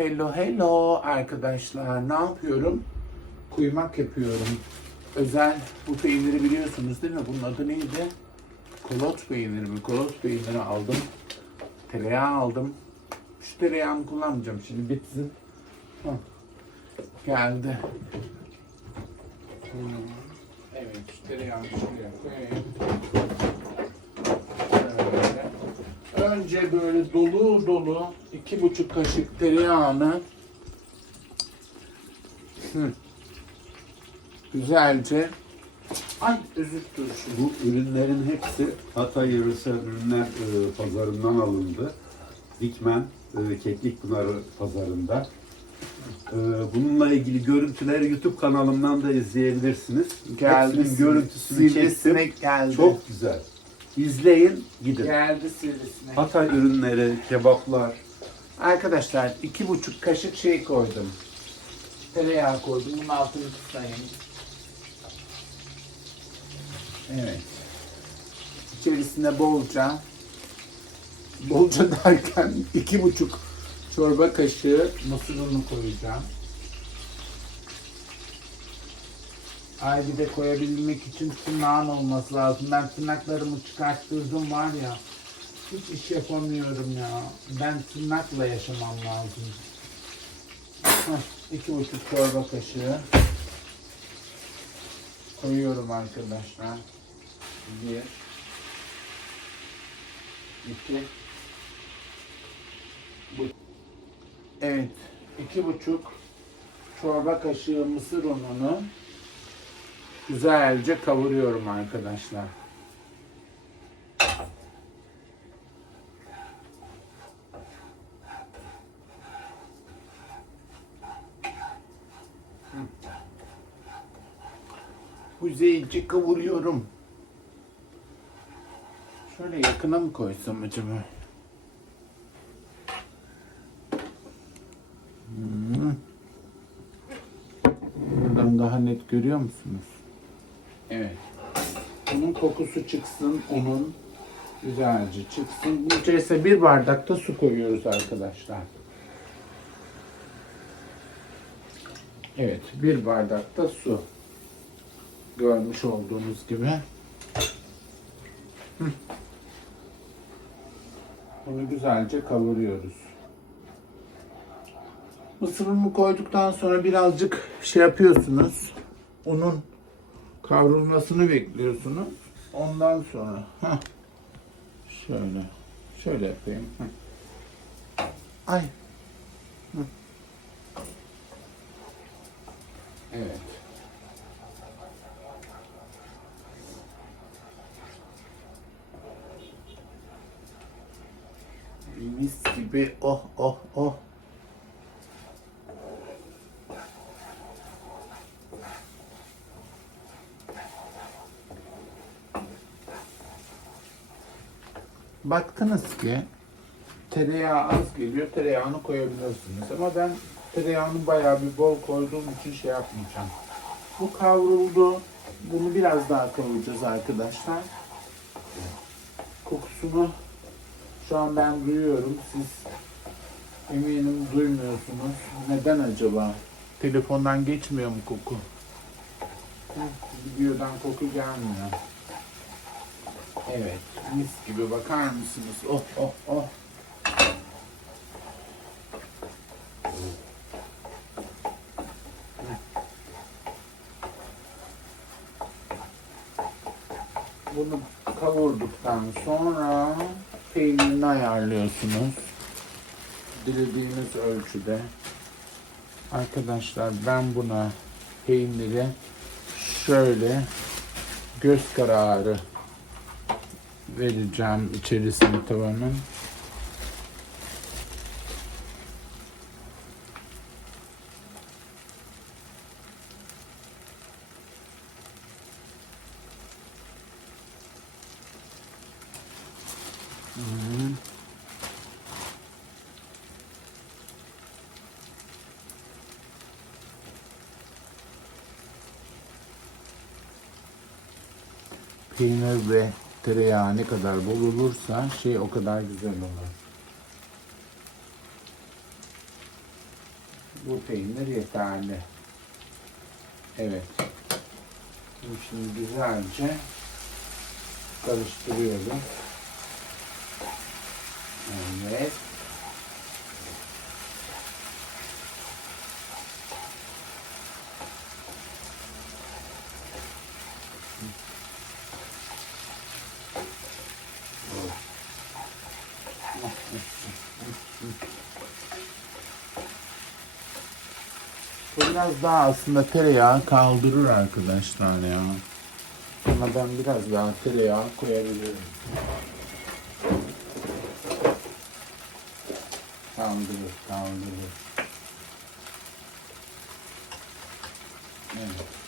hello, hello arkadaşlar. Ne yapıyorum? Kuymak yapıyorum. Özel bu peyniri biliyorsunuz değil mi? Bunun adı neydi? Kolot peyniri mi? Kolot peyniri aldım. Tereyağı aldım. Şu tereyağını kullanmayacağım şimdi bitsin. Geldi. Evet şu tereyağını şuraya koyayım. Önce böyle dolu dolu iki buçuk kaşık tereyağını Hı. güzelce ay özür dilerim. Bu ürünlerin hepsi Hatay Yöresel Ürünler e, Pazarından alındı. Dikmen, e, Keklikpınarı Pazarında. E, bununla ilgili görüntüleri YouTube kanalımdan da izleyebilirsiniz. Geldi Hepsinin görüntüsünü çektim. sivrisinek geldi. Çok güzel. İzleyin, gidin. geldi sivrisinek. Hatay ürünleri, kebaplar. Arkadaşlar iki buçuk kaşık şey koydum. Tereyağı koydum. Bunun altını tutayım. Evet. İçerisine bolca bolca derken iki buçuk çorba kaşığı mısır unu koyacağım. Ay bir de koyabilmek için tırnağın olması lazım. Ben tırnaklarımı çıkarttırdım var ya. Hiç iş yapamıyorum ya. Ben tırnakla yaşamam lazım. Heh, iki buçuk çorba kaşığı koyuyorum arkadaşlar. Bir, iki, bu. Evet, iki buçuk çorba kaşığı mısır ununu güzelce kavuruyorum arkadaşlar. Güzelce kavuruyorum. Şöyle yakına mı koysam acaba? Hmm. Buradan daha net görüyor musunuz? Evet. Bunun kokusu çıksın, onun güzelce çıksın. Bu içerisine bir bardak da su koyuyoruz arkadaşlar. Evet, bir bardak da su. Görmüş olduğunuz gibi. Bunu güzelce kavuruyoruz. Mısır ununu koyduktan sonra birazcık şey yapıyorsunuz. Unun kavrulmasını bekliyorsunuz. Ondan sonra heh. şöyle şöyle yapayım. Heh. Ay. Hı. Evet. Mis gibi oh oh oh. Baktınız ki tereyağı az geliyor, tereyağını koyabilirsiniz. Ama ben tereyağını bayağı bir bol koyduğum için şey yapmayacağım. Bu kavruldu. Bunu biraz daha kavuracağız arkadaşlar. Kokusunu şu an ben duyuyorum. Siz eminim duymuyorsunuz. Neden acaba? Telefondan geçmiyor mu koku? Videodan koku gelmiyor. Evet, mis gibi bakar mısınız? Oh oh oh. Bunu kavurduktan sonra peynirini ayarlıyorsunuz. Dilediğiniz ölçüde. Arkadaşlar ben buna peyniri şöyle göz kararı vereceğim içerisini tamamen. Peynir ve tereyağı ne kadar bol olursa şey o kadar güzel olur. Bu peynir yeterli. Evet. Şimdi güzelce karıştırıyorum. Evet. Biraz daha aslında tereyağı kaldırır arkadaşlar ya. Ama ben biraz daha tereyağı koyabilirim. Kaldırır, kaldırır. Evet.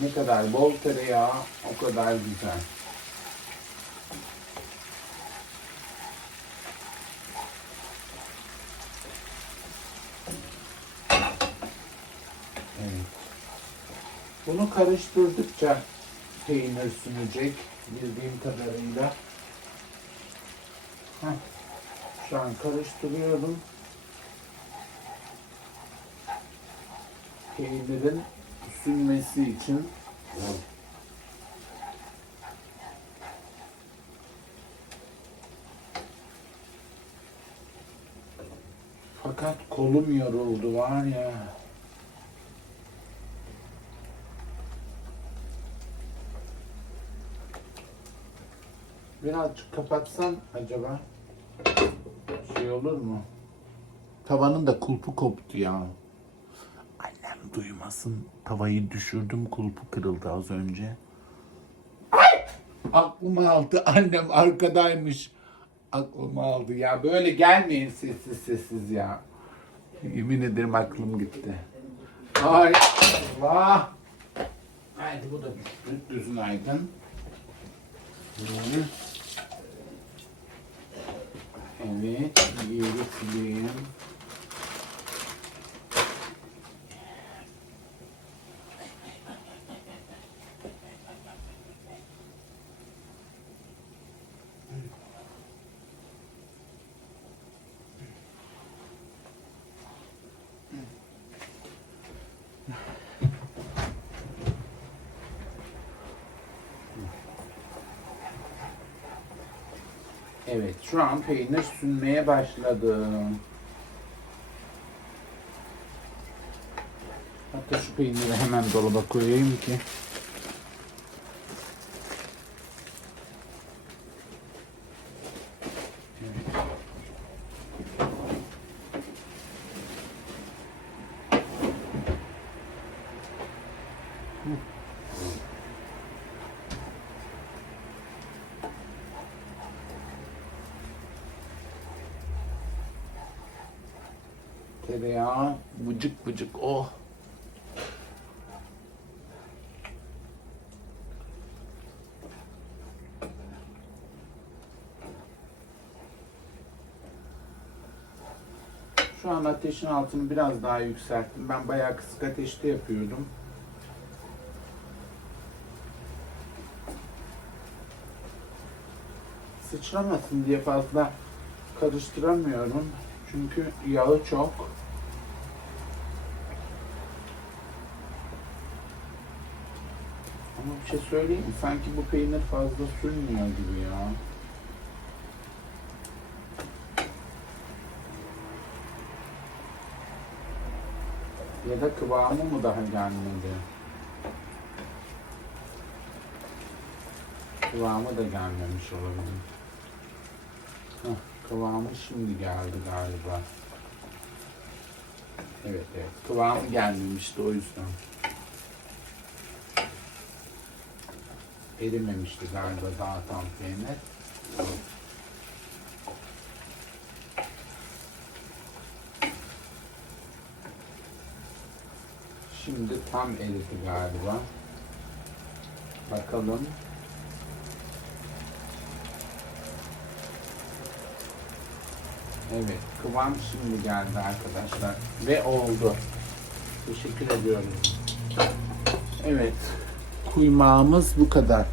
Ne kadar bol tereyağı o kadar güzel. Bunu karıştırdıkça peynir sünecek bildiğim kadarıyla. Heh. Şu an karıştırıyorum. Peynirin sünmesi için fakat kolum yoruldu var ya. Birazcık kapatsan acaba şey olur mu? Tavanın da kulpu koptu ya. Duymasın. Tavayı düşürdüm kulpu kırıldı az önce. Ay! Aklımı aldı. Annem arkadaymış. Aklımı aldı ya. Böyle gelmeyin sessiz sessiz ya. Yemin ederim aklım gitti. Ay Allah. Haydi bu da düştü. Düzün aydın. Hı. Evet. Yeri Evet, şu an peynir sünmeye başladı. Hatta şu peyniri hemen dolaba koyayım ki. Tereyağı vıcık vıcık oh. Şu an ateşin altını biraz daha yükselttim. Ben bayağı kısık ateşte yapıyordum. Sıçramasın diye fazla karıştıramıyorum. Çünkü yağı çok. Ama bir şey söyleyeyim mi? Sanki bu peynir fazla sürmüyor gibi ya. Ya da kıvamı mı daha gelmedi? Kıvamı da gelmemiş olabilir. Heh, kıvamı şimdi geldi galiba. Evet evet. Kıvamı gelmemişti o yüzden. Erimemişti galiba daha tam peynir. Şimdi tam eridi galiba. Bakalım. Evet, kıvam şimdi geldi arkadaşlar. Ve oldu. Teşekkür ediyorum. Evet, kuymağımız bu kadar.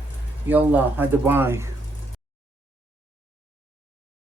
Yallah, hadi bay.